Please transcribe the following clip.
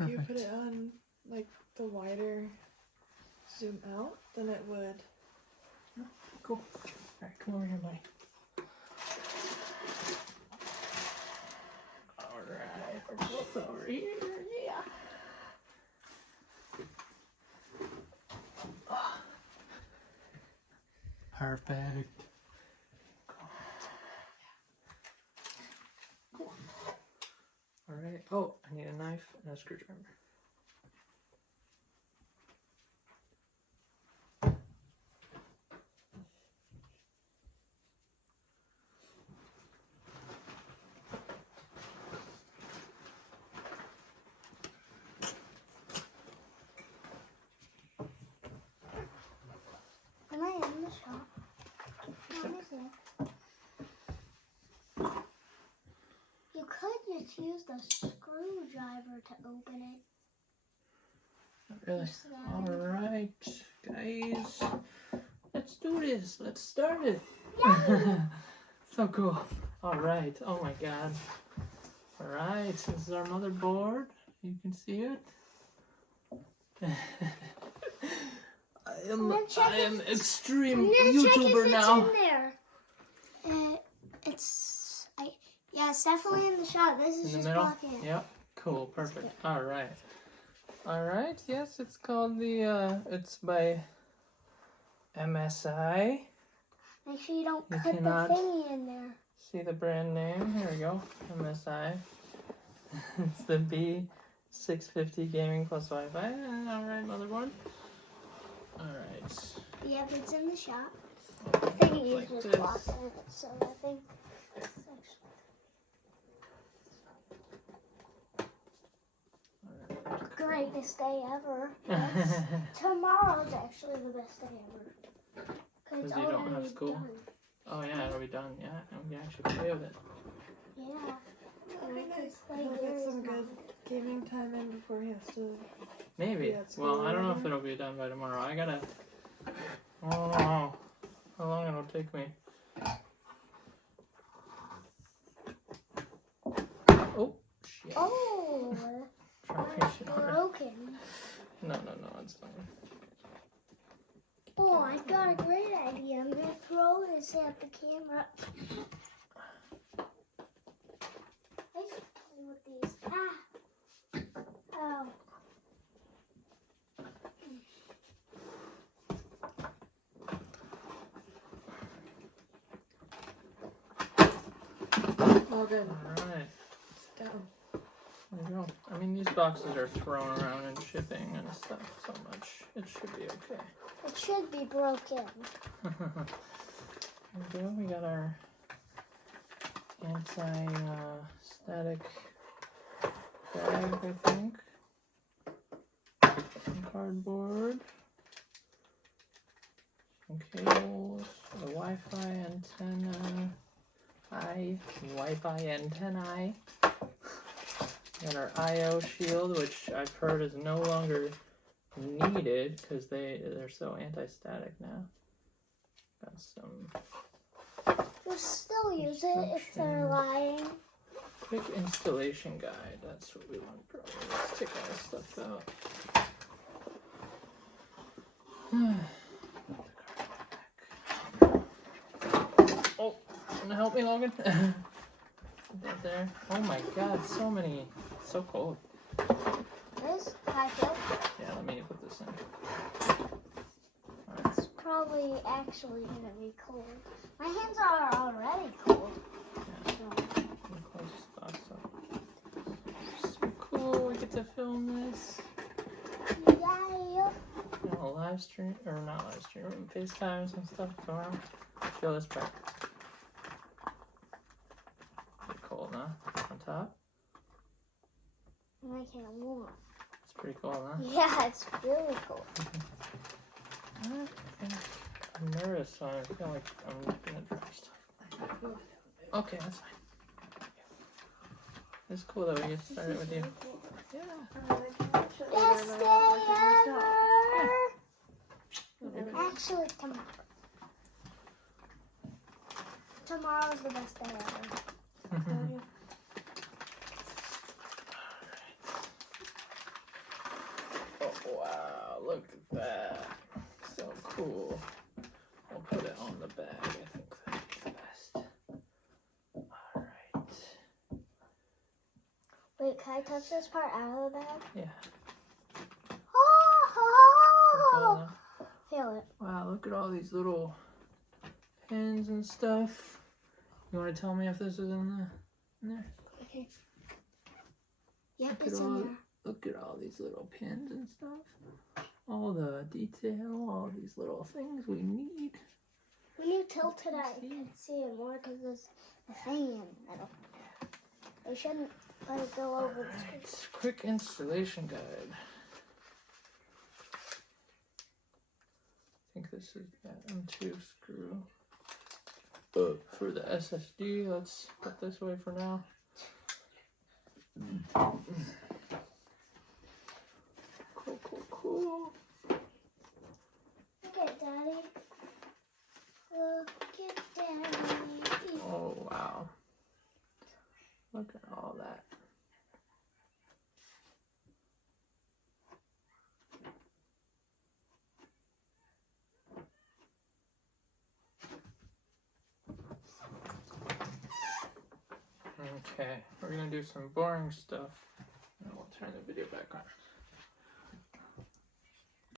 if you put it on like the wider zoom out, then it would. Oh, cool. Alright, come over here, buddy. Alright, we're both over here. Yeah. Perfect. Cool. Alright. Oh, I need a knife and a screwdriver. Am I in the shop? Let me see. You could just use the screwdriver to open it. Not really. Alright, guys. Let's do this. Let's start it. So cool. Alright. Oh my god. Alright, this is our motherboard. You can see it. I am extreme YouTuber now. It's in there. Yeah, it's definitely in the shop. This is In the just middle? blocking it. Yep. Cool. Perfect. Alright. Alright, yes, it's called the, it's by MSI. Make sure you don't You cut the cannot thingy in there. See the brand name? Here we go. MSI. It's the B650 Gaming plus Wi-Fi. Alright, motherboard. Alright. Yep, it's in the shop. The thingy Like is just this. blocking it, so I think it's actually... Greatest day ever. Yes. Tomorrow's actually the best day ever. Because it's you don't have already school. done. Oh yeah, it'll be done. Yeah, and we can actually play with it. Yeah. That'd be And I nice. could play He'll get yours some now. good gaming time in before he has to. Maybe. Yeah, it's Well, cool, I don't know if whatever. it'll be done by tomorrow. I don't know how long it'll take me. Oh, shit. Oh, Trying that's to- broken. No, it's fine. Oh, I got a great idea. I'm gonna throw this at the camera. I should play with these. Ah! Oh. All good. Alright. Down. There you go. I mean, these boxes are thrown around in shipping and stuff so much. It should be okay. It should be broken. There we go. We got our anti-static bag, I think. Some cardboard. Some cables. A Wi-Fi antenna. Wi-Fi antennae. Got our I/O shield, which I've heard is no longer needed because they're so anti-static now. Got some We'll still use it if they're lying. quick installation guide. That's what we want probably. Let's take all this stuff out. Oh, wanna help me, Logan? Put that there. Oh my god, so many. So cold. This packet Yeah, let me put this in. is probably actually gonna be cold. My hands are already cold. Yeah. So. Let me close this box up. So cool, we get to film this. Yeah. Live stream, or not live stream, FaceTimes and stuff tomorrow. Feel this part. Pretty cold, huh? On top. I can't warm. It's pretty cold, huh? Yeah, it's really cold. I'm nervous, so I feel like I'm gonna drop stuff. Okay, that's fine. It's cool that we get started with you. Yeah. Best day ever! Actually, tomorrow's the best day ever. Wow, look at that. So cool. I'll put it on the bag. I think that'd be the best. Alright. Wait, can I touch this part out of the bag? Yeah. Oh! Feel it. Wow, look at all these little pins and stuff. You want to tell me if this is in there? Okay. Yep, Look it's at in all, there. look at all these little pins and stuff. All the detail, all these little things we need. When you tilt it, I can see it more because there's a thing in the middle. I shouldn't let it go over the screen. It's quick installation guide. I think this is that M2 screw. For the SSD, let's put this away for now. Cool. Look at Daddy. Look at Daddy. Oh, wow. Look at all that. Okay, we're gonna do some boring stuff, and we'll turn the video back on.